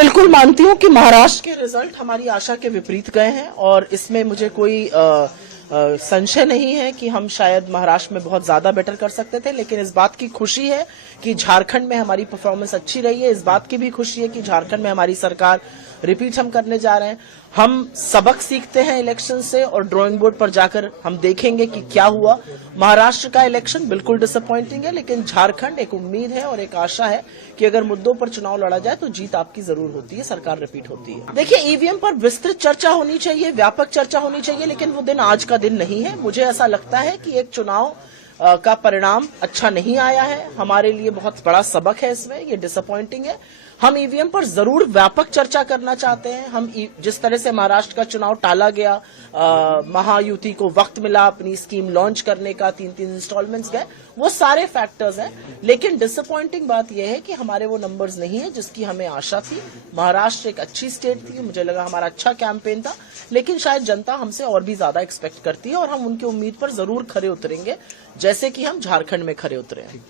बिल्कुल मानती हूं कि महाराष्ट्र के रिजल्ट हमारी आशा के विपरीत गए हैं और इसमें मुझे कोई संशय नहीं है कि हम शायद महाराष्ट्र में बहुत ज्यादा बेटर कर सकते थे, लेकिन इस बात की खुशी है कि झारखंड में हमारी परफॉर्मेंस अच्छी रही है। इस बात की भी खुशी है कि झारखंड में हमारी सरकार रिपीट हम करने जा रहे हैं। हम सबक सीखते हैं इलेक्शन से और ड्राइंग बोर्ड पर जाकर हम देखेंगे कि क्या हुआ। महाराष्ट्र का इलेक्शन बिल्कुल डिसअपॉइंटिंग है, लेकिन झारखंड एक उम्मीद है और एक आशा है कि अगर मुद्दों पर चुनाव लड़ा जाए तो जीत आपकी जरूर होती है, सरकार रिपीट होती है। देखिए, ईवीएम पर विस्तृत चर्चा होनी चाहिए, व्यापक चर्चा होनी चाहिए, लेकिन वो दिन आज का दिन नहीं है। मुझे ऐसा लगता है कि एक चुनाव का परिणाम अच्छा नहीं आया है, हमारे लिए बहुत बड़ा सबक है इसमें, ये डिसअपॉइंटिंग है। हम ईवीएम पर जरूर व्यापक चर्चा करना चाहते हैं। हम जिस तरह से महाराष्ट्र का चुनाव टाला गया, महायुति को वक्त मिला अपनी स्कीम लॉन्च करने का, 3-3 इंस्टॉलमेंट्स गए, वो सारे फैक्टर्स हैं। लेकिन डिसअपॉइंटिंग बात यह है कि हमारे वो नंबर्स नहीं है जिसकी हमें आशा थी। महाराष्ट्र एक अच्छी स्टेट थी, मुझे लगा हमारा अच्छा कैंपेन था, लेकिन शायद जनता हमसे और भी ज्यादा एक्सपेक्ट करती है और हम उनकी उम्मीद पर जरूर खरे उतरेंगे, जैसे कि हम झारखंड में खरे उतरे हैं।